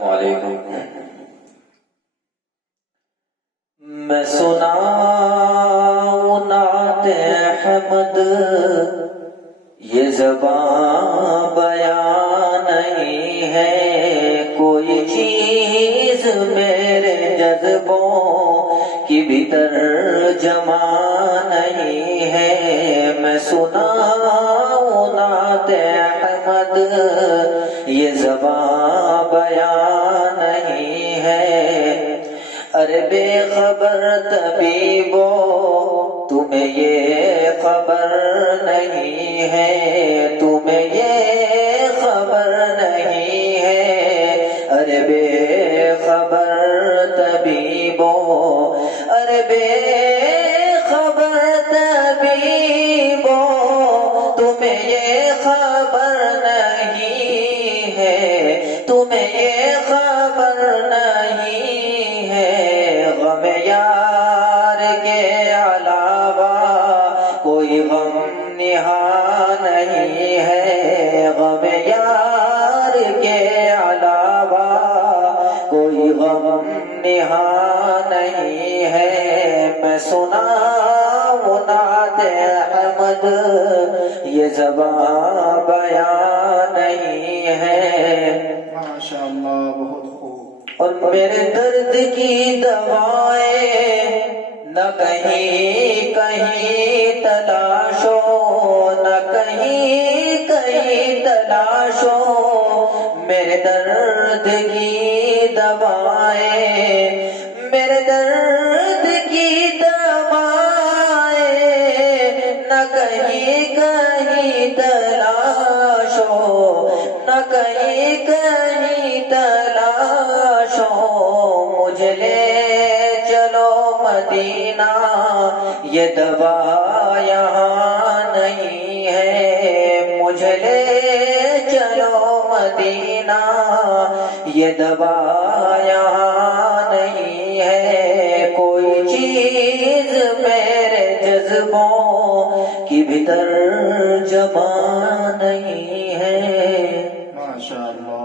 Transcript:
وعلیکم۔ میں سناؤں نعت احمد، یہ زبان بیان نہیں ہے، کوئی چیز میرے جذبوں کی بھی ترجمہ نہیں ہے۔ میں سناؤں نعت احمد، یہ زبان بیان نہیں ہے۔ ارے بے خبر طبیبو، تمہیں یہ خبر نہیں ہے، تمہیں یہ خبر نہیں ہے۔ ارے بے خبر طبیبو، ارے بے خبر طبیبو، تمہیں یہ خبر نہیں ہے، تمہیں یہ خبر نہیں ہے۔ غم یار کے علاوہ کوئی غم نہاں نہیں ہے، غم یار کے علاوہ کوئی غم نہاں نہیں ہے۔ میں سناؤں نعت احمد، یہ زبان بیان نہیں ہے۔ ماشاءاللہ، بہت خوب۔ اور میرے درد کی دوائیں نہ کہیں کہیں تلاش ہو، نہ کہیں کہیں تلاش ہو۔ میرے درد کی دوائیں، میرے درد کی دوائیں نہ کہیں کہیں تلاش ہو، نہ کہیں کہیں تلاش ہو۔ مجھے لے چلو مدینہ، یہ دوا یہاں نہیں ہے۔ مجھے لے چلو مدینہ، یہ دوا یہاں نہیں ہے۔ کوئی چیز میرے جذبوں کی بھی ترجمہ نہیں ہے۔ ماشاءاللہ۔